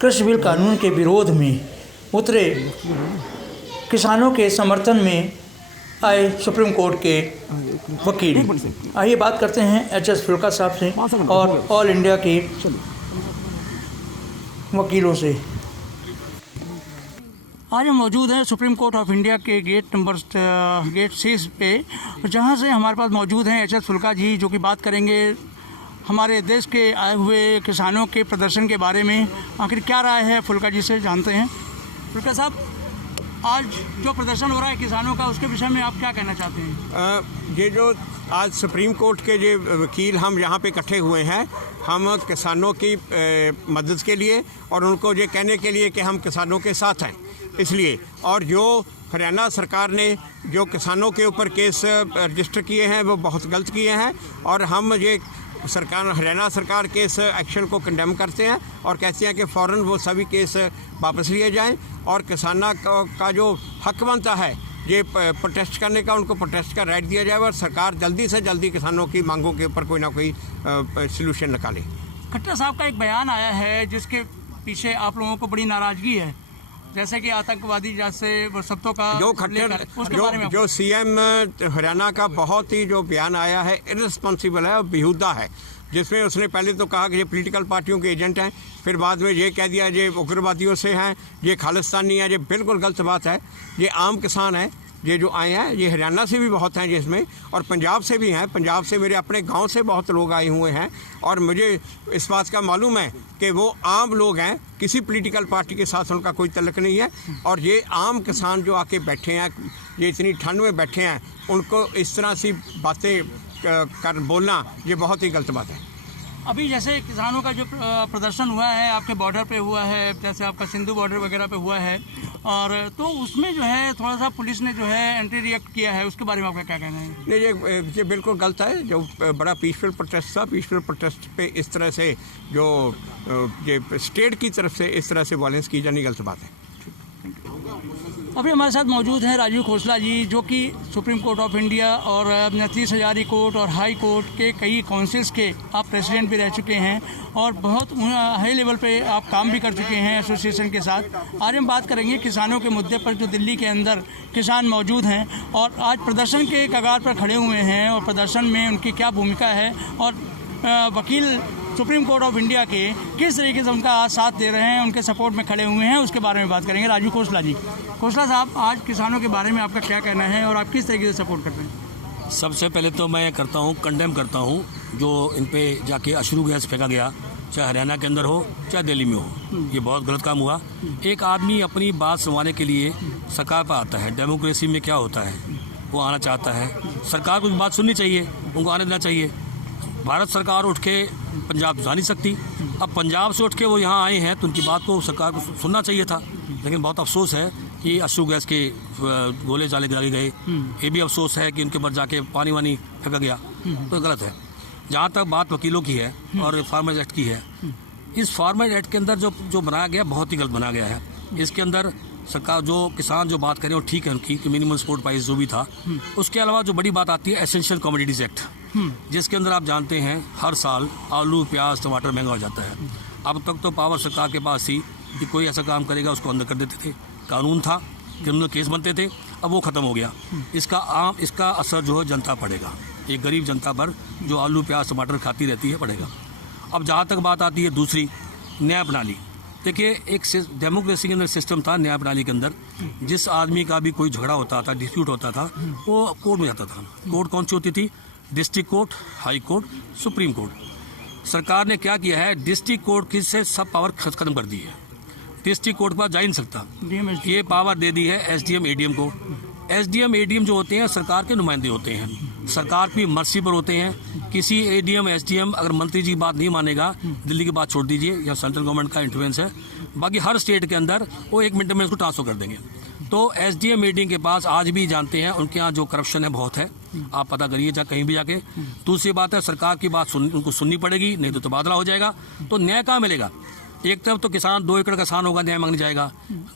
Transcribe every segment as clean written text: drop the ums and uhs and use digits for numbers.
कृषि बिल कानून के विरोध में उतरे किसानों के समर्थन में आए सुप्रीम कोर्ट के वकील। आइए बात करते हैं एच.एस. फुल्का साहब से और ऑल इंडिया के वकीलों से। आज हम मौजूद हैं सुप्रीम कोर्ट ऑफ इंडिया के गेट 6 पे, जहां से हमारे पास मौजूद हैं एच.एस. फुल्का जी, जो कि बात करेंगे हमारे देश के आए हुए किसानों के प्रदर्शन के बारे में। आखिर क्या राय है फुल्का जी से जानते हैं। फुल्का साहब, आज जो प्रदर्शन हो रहा है किसानों का, उसके विषय में आप क्या कहना चाहते हैं। ये जो आज सुप्रीम कोर्ट के जो वकील हम यहाँ पे इकट्ठे हुए हैं, हम किसानों की मदद के लिए और उनको ये कहने के लिए कि हम किसानों के साथ हैं, इसलिए। और जो हरियाणा सरकार ने जो किसानों के ऊपर केस रजिस्टर किए हैं वो बहुत गलत किए हैं, और हम ये हरियाणा सरकार के इस एक्शन को कंडेम करते हैं और कहते हैं कि फ़ौरन वो सभी केस वापस लिए जाएं और किसानों का जो हक बनता है ये प्रोटेस्ट करने का, उनको प्रोटेस्ट का राइट दिया जाए और सरकार जल्दी से जल्दी किसानों की मांगों के ऊपर कोई ना कोई सलूशन निकाले। खट्टर साहब का एक बयान आया है जिसके पीछे आप लोगों को बड़ी नाराज़गी है, जैसे कि आतंकवादी जैसे शब्दों का जो सीएम हरियाणा का बहुत ही जो बयान आया है इररिस्पॉन्सिबल है और बेहुदा है, जिसमें उसने पहले तो कहा कि ये पॉलिटिकल पार्टियों के एजेंट हैं, फिर बाद में ये कह दिया ये उग्रवादियों से हैं, ये खालिस्तानी है। ये बिल्कुल गलत बात है। ये आम किसान हैं, ये जो आए हैं, ये हरियाणा से भी बहुत हैं जिसमें, और पंजाब से भी हैं। पंजाब से मेरे अपने गांव से बहुत लोग आए हुए हैं, और मुझे इस बात का मालूम है कि वो आम लोग हैं, किसी पॉलिटिकल पार्टी के साथ उनका कोई तल्लुक नहीं है। और ये आम किसान जो आके बैठे हैं, ये इतनी ठंड में बैठे हैं, उनको इस तरह सी बातें कर बोलना ये बहुत ही गलत बात है। अभी जैसे किसानों का जो प्रदर्शन हुआ है आपके बॉर्डर पे हुआ है, जैसे आपका सिंधु बॉर्डर वगैरह पे हुआ है, और तो उसमें जो है थोड़ा सा पुलिस ने जो है एंटी रिएक्ट किया है, उसके बारे में आपका क्या कहना है। नहीं, ये बिल्कुल गलत है। जो बड़ा पीसफुल प्रोटेस्ट था, पीसफुल प्रोटेस्ट पे इस तरह से जो ये स्टेट की तरफ से इस तरह से वायलेंस की जानी गलत बात है। अभी हमारे साथ मौजूद हैं राजीव खोसला जी, जो कि सुप्रीम कोर्ट ऑफ इंडिया और 30 हजारी कोर्ट और हाई कोर्ट के कई काउंसिल्स के आप प्रेसिडेंट भी रह चुके हैं और बहुत हाई लेवल पे आप काम भी कर चुके हैं एसोसिएशन के साथ। आज हम बात करेंगे किसानों के मुद्दे पर, जो दिल्ली के अंदर किसान मौजूद हैं और आज प्रदर्शन के कगार पर खड़े हुए हैं, और प्रदर्शन में उनकी क्या भूमिका है, और वकील सुप्रीम कोर्ट ऑफ इंडिया के किस तरीके से उनका साथ दे रहे हैं, उनके सपोर्ट में खड़े हुए हैं, उसके बारे में बात करेंगे। राजीव खोसला जी, खोसला साहब, आज किसानों के बारे में आपका क्या कहना है और आप किस तरीके से सपोर्ट करते हैं। सबसे पहले तो मैं कंडेम करता हूँ जो इन पे जाके अश्रु गैस फेंका गया, चाहे हरियाणा के अंदर हो चाहे दिल्ली में हो। ये बहुत गलत काम हुआ। एक आदमी अपनी बात सुनवाने के लिए सरकार पर आता है। डेमोक्रेसी में क्या होता है, वो आना चाहता है, सरकार को बात सुननी चाहिए, उनको आने देना चाहिए। भारत सरकार उठ के पंजाब जा नहीं सकती, अब पंजाब से उठ के वो यहाँ आए हैं तो उनकी बात को सरकार को सुनना चाहिए था। लेकिन बहुत अफसोस है कि अश्रु गैस के गोले जाले गिराए गए। ये भी अफसोस है कि उनके ऊपर जाके पानी वानी फेंका गया, तो गलत है। जहाँ तक बात वकीलों की है और फार्मर्स एक्ट की है, इस फार्मर्स एक्ट के अंदर जो बनाया गया बहुत ही गलत बनाया गया है। इसके अंदर सरकार जो किसान जो बात करें वो ठीक है उनकी, कि मिनिमम सपोर्ट प्राइस जो भी था। उसके अलावा जो बड़ी बात आती है एसेंशियल कमोडिटीज एक्ट, जिसके अंदर आप जानते हैं हर साल आलू प्याज टमाटर महंगा हो जाता है। अब तक तो पावर सरकार के पास थी कि कोई ऐसा काम करेगा उसको अंदर कर देते थे, कानून था, क्रिमिनल केस बनते थे, अब वो ख़त्म हो गया। इसका असर जो है जनता पड़ेगा, एक गरीब जनता पर जो आलू प्याज टमाटर खाती रहती है पड़ेगा। अब जहाँ तक बात आती है दूसरी, न्याय प्रणाली। देखिए, एक डेमोक्रेसी के अंदर सिस्टम था न्याय प्रणाली के अंदर, जिस आदमी का भी कोई झगड़ा होता था, डिस्प्यूट होता था, वो कोर्ट में जाता था। कोर्ट कौन सी होती थी? District court, high court, supreme court. सरकार ने क्या किया है, डिस्ट्रिक्ट कोर्ट की से सब पावर खत्म कर दी है। डिस्ट्रिक्ट कोर्ट पर जा ही नहीं सकता, ये पावर दे दी है एसडीएम एडीएम को। एसडीएम एडीएम जो होते हैं सरकार के नुमाइंदे होते हैं, सरकार की मर्जी पर होते हैं। किसी एडीएम एसडीएम अगर मंत्री जी बात नहीं मानेगा, दिल्ली की बात छोड़ दीजिए, या सेंट्रल गवर्नमेंट का इंफ्लुएंस है, बाकी हर स्टेट के अंदर वो 1 मिनट में उसको ट्रांसफर कर देंगे। तो एसडीएम एडीएम के पास आज भी जानते हैं उनके यहाँ जो करप्शन है बहुत है, आप पता करिए जा कहीं भी जाके। दूसरी बात है, सरकार की बात उनको सुननी पड़ेगी, नहीं तो तबादला हो जाएगा। तो न्याय कहाँ मिलेगा? एक तरफ तो किसान 2 एकड़ का किसान होगा, न्याय मांगने जाएगा,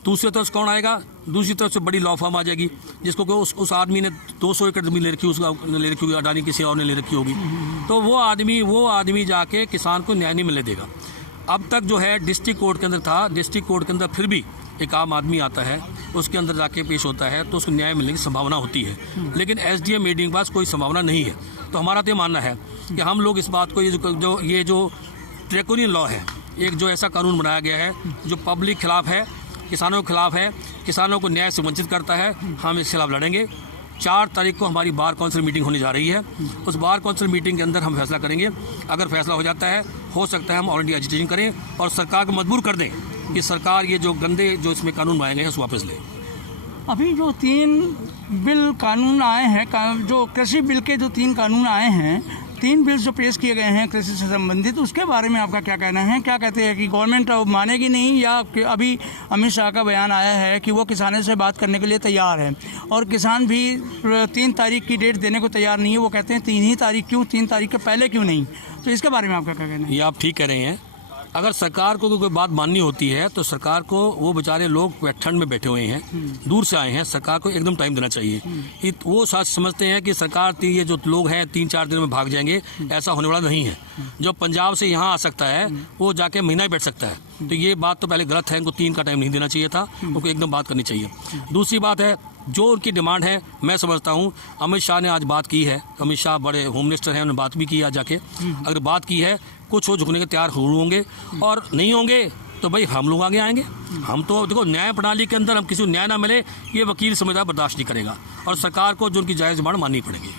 दूसरी तरफ कौन आएगा? दूसरी तरफ से बड़ी लॉ फर्म आ जाएगी, जिसको उस आदमी ने 200 एकड़ जमीन ले रखी, उसका ले रखी होगी, अडानी किसी और ने ले रखी होगी, तो वो आदमी जाके किसान को न्याय नहीं मिलने देगा। अब तक जो है डिस्ट्रिक्ट कोर्ट के अंदर था, डिस्ट्रिक्ट कोर्ट के अंदर फिर भी एक आम आदमी आता है, उसके अंदर जाके पेश होता है तो उसको न्याय मिलने की संभावना होती है, लेकिन एसडीएम मीटिंग के पास कोई संभावना नहीं है। तो हमारा तो ये मानना है कि हम लोग इस बात को ये जो ड्रैकोनियन लॉ है, एक जो ऐसा कानून बनाया गया है जो पब्लिक खिलाफ है, किसानों के खिलाफ है, किसानों को न्याय से वंचित करता है, हम इसके खिलाफ लड़ेंगे। 4 तारीख को हमारी बार काउंसिल मीटिंग होने जा रही है। उस बार काउंसिल मीटिंग के अंदर हम फैसला करेंगे। अगर फैसला हो जाता है, हो सकता है हम ऑल इंडिया एजिटेशन करें और सरकार को मजबूर कर दें कि सरकार ये जो गंदे जो इसमें कानून बनाए गए हैं उस वापस ले। अभी जो 3 बिल कानून आए हैं, जो कृषि बिल के जो 3 कानून आए हैं, 3 बिल्स जो पेश किए गए हैं कृषि से संबंधित, उसके बारे में आपका क्या कहना है? क्या कहते हैं कि गवर्नमेंट अब मानेगी नहीं, या अभी अमित शाह का बयान आया है कि वो किसानों से बात करने के लिए तैयार है और किसान भी 3 तारीख की डेट देने को तैयार नहीं है? वो कहते हैं 3 ही तारीख क्यों, 3 तारीख के पहले क्यों नहीं? तो इसके बारे में आपका क्या कहना है? ये आप ठीक कह रहे हैं। अगर सरकार को कोई बात माननी होती है तो सरकार को, वो बेचारे लोग ठंड में बैठे हुए हैं, दूर से आए हैं, सरकार को एकदम टाइम देना चाहिए। वो समझते हैं कि सरकार ये जो लोग हैं 3-4 दिन में भाग जाएंगे, ऐसा होने वाला नहीं है। जो पंजाब से यहाँ आ सकता है वो जाके महीना ही बैठ सकता है। तो ये बात तो पहले गलत है, इनको 3 का टाइम नहीं देना चाहिए था, उनको एकदम बात करनी चाहिए। दूसरी बात है, जो उनकी डिमांड है, मैं समझता हूँ अमित शाह ने आज बात की है, अमित शाह बड़े होम मिनिस्टर हैं, उन्होंने बात भी की आज जाके। अगर बात की है, कुछ हो झुकने के तैयार होंगे, और नहीं होंगे तो भाई हम लोग आगे आएंगे। हम तो देखो, न्याय प्रणाली के अंदर हम किसी को न्याय ना मिले, ये वकील समझदार बर्दाश्त नहीं करेगा और सरकार को जो उनकी जायज़ डिमांड माननी पड़ेगी।